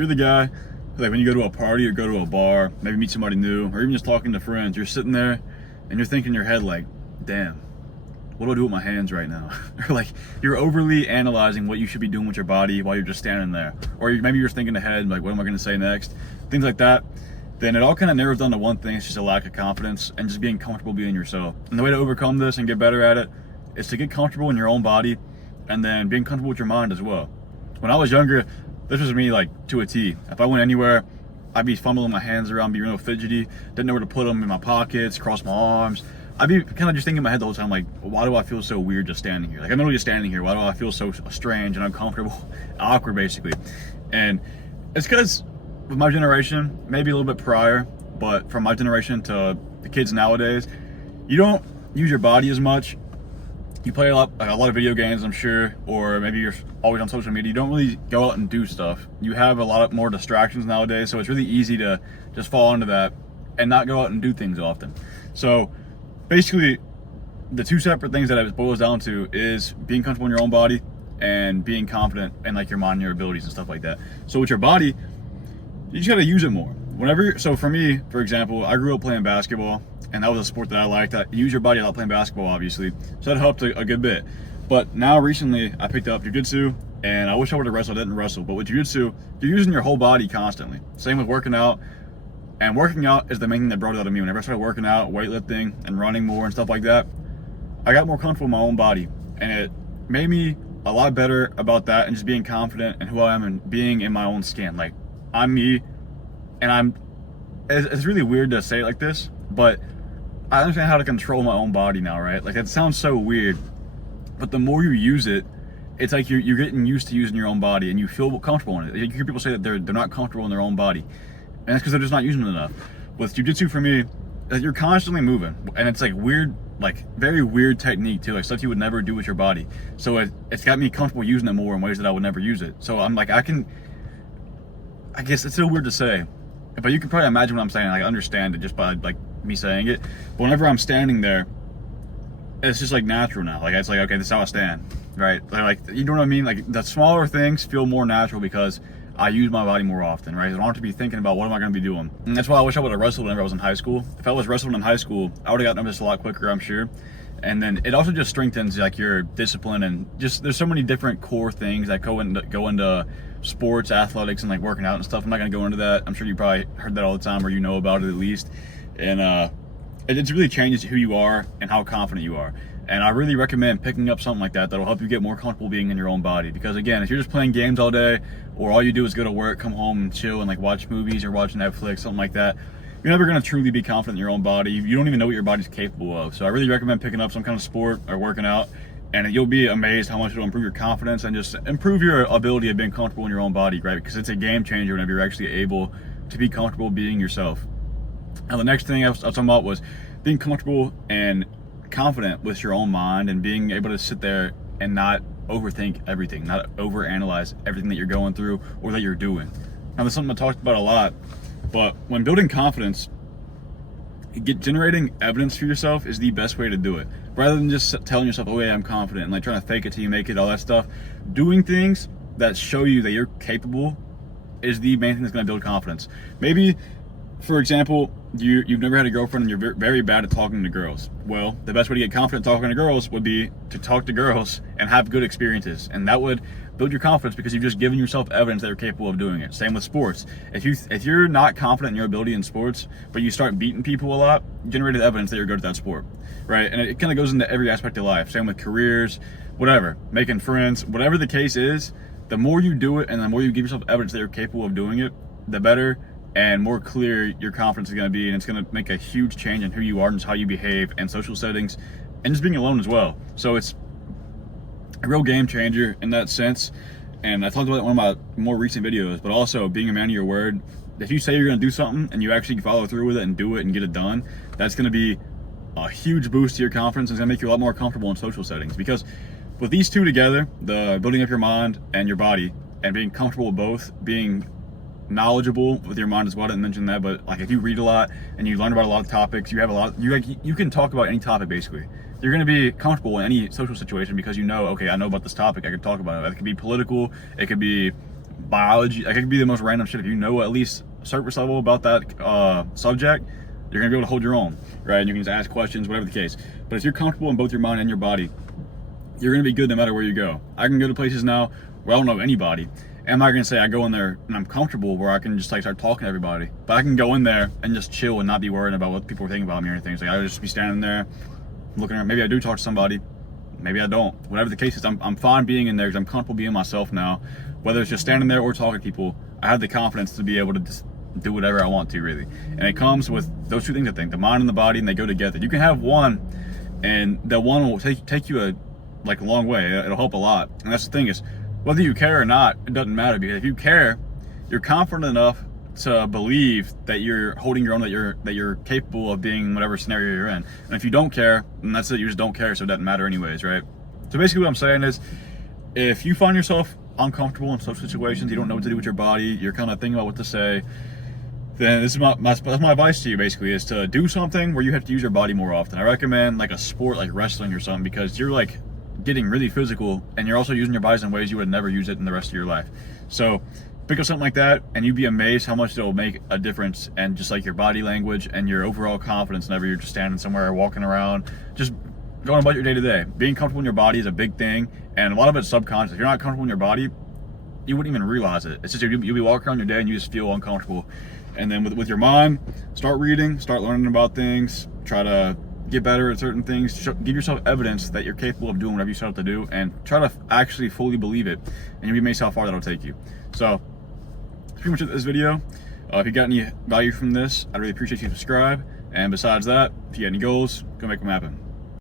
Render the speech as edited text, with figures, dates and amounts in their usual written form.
you're the guy, like when you go to a party or go to a bar, maybe meet somebody new, or even just talking to friends, you're sitting there and you're thinking in your head like, damn, what do I do with my hands right now? Or like you're overly analyzing what you should be doing with your body while you're just standing there. Or maybe you're thinking ahead, like, what am I gonna say next? Things like that. Then it all kind of narrows down to one thing. It's just a lack of confidence and just being comfortable being yourself. And the way to overcome this and get better at it is to get comfortable in your own body and then being comfortable with your mind as well. When I was younger, this was me like to a T. If I went anywhere, I'd be fumbling my hands around, be real fidgety, didn't know where to put them in my pockets, cross my arms. I'd be kind of just thinking in my head the whole time, like, why do I feel so weird just standing here? Like, I'm literally just standing here. Why do I feel so strange and uncomfortable, awkward, basically? And it's because with my generation, maybe a little bit prior, but from my generation to the kids nowadays, you don't use your body as much. You play a lot of video games, I'm sure, or maybe you're always on social media. You don't really go out and do stuff. You have a lot more distractions nowadays, so it's really easy to just fall into that and not go out and do things often. So basically, the two separate things that it boils down to is being comfortable in your own body and being confident in like your mind and your abilities and stuff like that. So with your body, you just gotta use it more. So for me, for example, I grew up playing basketball, and that was a sport that I liked. I use your body a lot playing basketball, obviously, so that helped a good bit. But now recently, I picked up jiu-jitsu, and I wish I would have wrestled. I didn't wrestle, but with jiu-jitsu, you're using your whole body constantly. Same with working out, and working out is the main thing that brought it out of me. Whenever I started working out, weightlifting, and running more and stuff like that, I got more comfortable in my own body, and it made me a lot better about that and just being confident in who I am and being in my own skin. Like, I'm me, and it's really weird to say it like this, but I understand how to control my own body now, right? Like, it sounds so weird, but the more you use it, it's like you're getting used to using your own body and you feel comfortable in it. You hear people say that they're not comfortable in their own body, and that's because they're just not using it enough. With jiu-jitsu, for me, you're constantly moving, and it's like weird, like very weird technique too, like stuff you would never do with your body. So it's got me comfortable using it more in ways that I would never use it. So I'm like, I guess it's so weird to say, but you can probably imagine what I'm saying. Like, I understand it just by like me saying it. But whenever I'm standing there, it's just like natural now. Like, it's like, okay, this is how I stand, right? Like, you know what I mean? Like, the smaller things feel more natural because I use my body more often, right? I don't have to be thinking about what am I going to be doing. And that's why I wish I would have wrestled whenever I was in high school. If I was wrestling in high school, I would have gotten this a lot quicker, I'm sure. And then it also just strengthens like your discipline, and just there's so many different core things that go into sports, athletics, and like working out and stuff. I'm not going to go into that. I'm sure you probably heard that all the time, or you know about it at least. And it really changes who you are and how confident you are. And I really recommend picking up something like that that'll help you get more comfortable being in your own body. Because again, if you're just playing games all day, or all you do is go to work, come home and chill and like watch movies or watch Netflix, something like that, you're never going to truly be confident in your own body. You don't even know what your body's capable of. So I really recommend picking up some kind of sport or working out, and you'll be amazed how much it'll improve your confidence and just improve your ability of being comfortable in your own body, right? Because it's a game changer whenever you're actually able to be comfortable being yourself. Now, the next thing I was talking about was being comfortable and confident with your own mind, and being able to sit there and not overthink everything, not overanalyze everything that you're going through or that you're doing. Now, that's something I talked about a lot, but when building confidence, generating evidence for yourself is the best way to do it. Rather than just telling yourself, oh yeah, I'm confident, and like trying to fake it till you make it, all that stuff. Doing things that show you that you're capable is the main thing that's going to build confidence. Maybe, for example, you've never had a girlfriend and you're very bad at talking to girls. Well, the best way to get confident talking to girls would be to talk to girls and have good experiences, and that would build your confidence because you've just given yourself evidence that you're capable of doing it. Same with sports. If you're not confident in your ability in sports, but you start beating people a lot, you generated evidence that you're good at that sport, right? And it kind of goes into every aspect of life. Same with careers, whatever, making friends, whatever the case is. The more you do it and the more you give yourself evidence that you're capable of doing it, the better and more clear your confidence is going to be, and it's going to make a huge change in who you are and just how you behave in social settings and just being alone as well. So it's a real game changer in that sense. And I talked about it in one of my more recent videos, but also being a man of your word. If you say you're going to do something and you actually follow through with it and do it and get it done, that's going to be a huge boost to your confidence. It's going to make you a lot more comfortable in social settings, because with these two together, the building up your mind and your body and being comfortable with both, being knowledgeable with your mind as well. I didn't mention that, but like if you read a lot and you learn about a lot of topics, you have a lot, you can talk about any topic basically. You're going to be comfortable in any social situation because you know, okay, I know about this topic, I can talk about it. It could be political, it could be biology, like it could be the most random shit. If you know at least surface level about that subject, you're gonna be able to hold your own, right? And you can just ask questions, whatever the case. But if you're comfortable in both your mind and your body, you're gonna be good no matter where you go. I can go to places now where I don't know anybody, and I'm not gonna say I go in there and I'm comfortable where I can just like start talking to everybody. But I can go in there and just chill and not be worried about what people are thinking about me or anything. It's like I would just be standing there looking around. Maybe I do talk to somebody, maybe I don't. Whatever the case is, I'm fine being in there because I'm comfortable being myself now. Whether it's just standing there or talking to people, I have the confidence to be able to just do whatever I want to, really. And it comes with those two things, I think, the mind and the body, and they go together. You can have one, and the one will take you a long way. It'll help a lot. And that's the thing, is whether you care or not, it doesn't matter, because if you care, you're confident enough to believe that you're holding your own, that you're capable of being in whatever scenario you're in. And if you don't care, then that's it. You just don't care, so it doesn't matter anyways, right? So basically what I'm saying is, if you find yourself uncomfortable in social situations, you don't know what to do with your body, you're kind of thinking about what to say, then this is my advice to you, basically, is to do something where you have to use your body more often. I recommend like a sport like wrestling or something, because you're like getting really physical and you're also using your bodies in ways you would never use it in the rest of your life. So pick up something like that and you'd be amazed how much it'll make a difference, and just like your body language and your overall confidence whenever you're just standing somewhere, walking around, just going about your day to day. Being comfortable in your body is a big thing, and a lot of it's subconscious. If you're not comfortable in your body, you wouldn't even realize it. It's just you'll be walking around your day and you just feel uncomfortable. And then with your mind, start reading, start learning about things, try to get better at certain things, give yourself evidence that you're capable of doing whatever you set out to do, and try to actually fully believe it, and you'll be amazed how far that'll take you. So that's pretty much it for this video. If you got any value from this, I'd really appreciate you to subscribe. And besides that, if you got any goals, go make them happen.